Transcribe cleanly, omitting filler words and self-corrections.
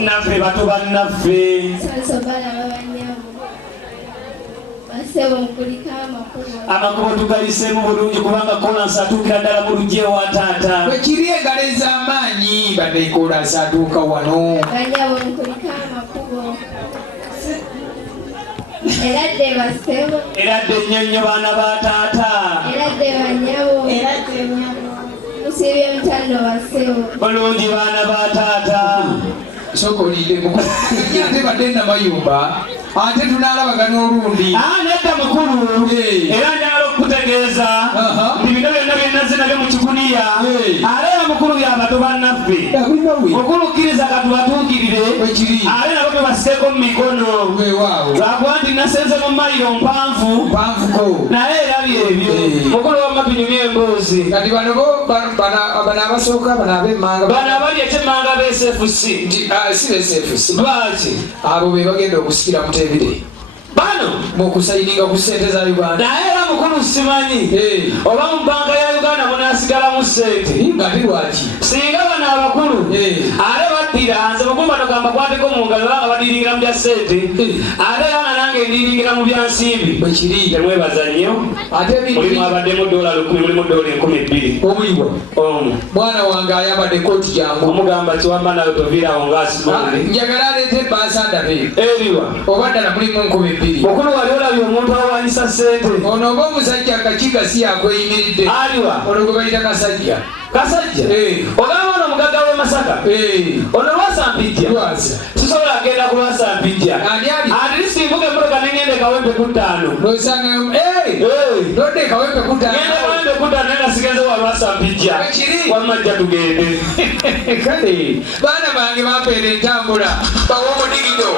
naffe bato bannaffe amakubo tugaliseemu bulungi kubanga kolansi atuukira ddala mu lugye wa taata wekiri engalo ez'amaanyi badde kolansi atuuka wano eradde ennyonnyo baana ba taata bulungi baana ba taata sooka olindemu ate badde namayumba ate tunaalabagana olundi nedda mukulu era njagala okukutegeeza nti bino byonna byennaze nabyo mu kikuniya aleera mukulu byabato bannaffe mukulu kkiriza katubatuukirire ale nabo bebasiteeko mu mikono lwakuba nti nasenze mu mayiro mpanvuko naye era byebyo mukulu wamma binyumya emboozi kati bano abasooka bano ab'emmanga bano abali ekyemmanga b'SFC si b'SFC lwaki abo be bagenda okusikira mutebire bano mukusayininga ku ssente za Uganda naye era mukulu simanyi oba mu banka ya Uganda munaasigalamu ssente ngati lwaki singa bano abakulu ale baddira nze mukulu bano gambakwateko mu ngalo banga badiringira mu bya ssente ate era nange ndiringira mu bya nsimbi bwekiri temwebaza nnyo ate mulimu abaddemu $1,000 mulimu $2,200 omuliwa omu mwana wange ayambadde kooti jangu omugamba kiwamba nawe toviirawo ngaasimange njagala aleete ebbaasa ndabe eriwa oba ddala mulimu $2,000 mukulu wali olabye omuntu awanyisa ssente ono oba omusajja akakiga si yakweyimiridde aliwa ono gwe bayita kasajja ogamba ono omugagga w'e Masaka ono lwasampijja tusobola agenda ku lwasampijja atilisimbuka emmotoka nengende kawempe ku 5 nodde kawempe ku 5 ngende kawempe ku 5 naye nasigenze wa lwasampijja wamajja tugende kale baana bange bampeera entambula bawa omudigido